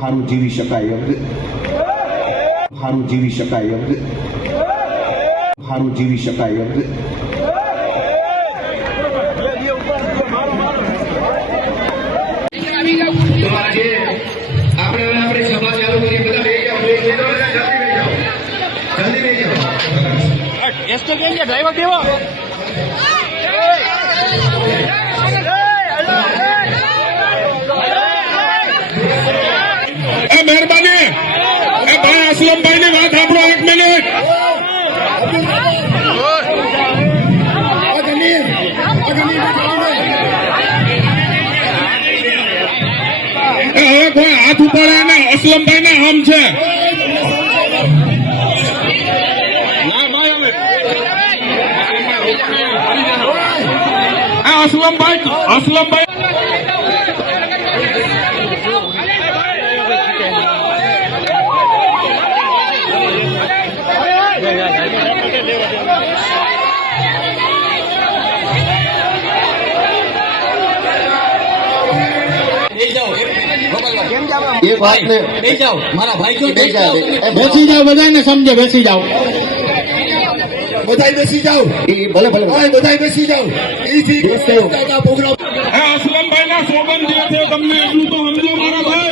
હારું જીવી શકાય એમ હારું જીવી શકાય એમ હારું જીવી શકાય એમ તો આજે આપણે સભા ચાલુ કરી બધા બેસી જાઓ જલ્દી બેસી જાઓ એસ તો કેમ છે ડ્રાઈવર દેવો મહેરબાની ભાઈ અસલમભાઈ ની વાત આપણો 1 મિનિટ હવે કોઈ હાથ ઉપાડે ને અસલમભાઈ ના હમ છે અસલમભાઈ એક વાત ને મારા ભાઈ બેસી જાઓ બધાને સમજે બેસી જાઓ બધા બેસી જાઓ ભલે ભલે બધા બેસી જાઓ પ્રોગ્રામ અસલમભાઈ ના સોગંદ જે છે તમને એટલું તો સમજો મારા ભાઈ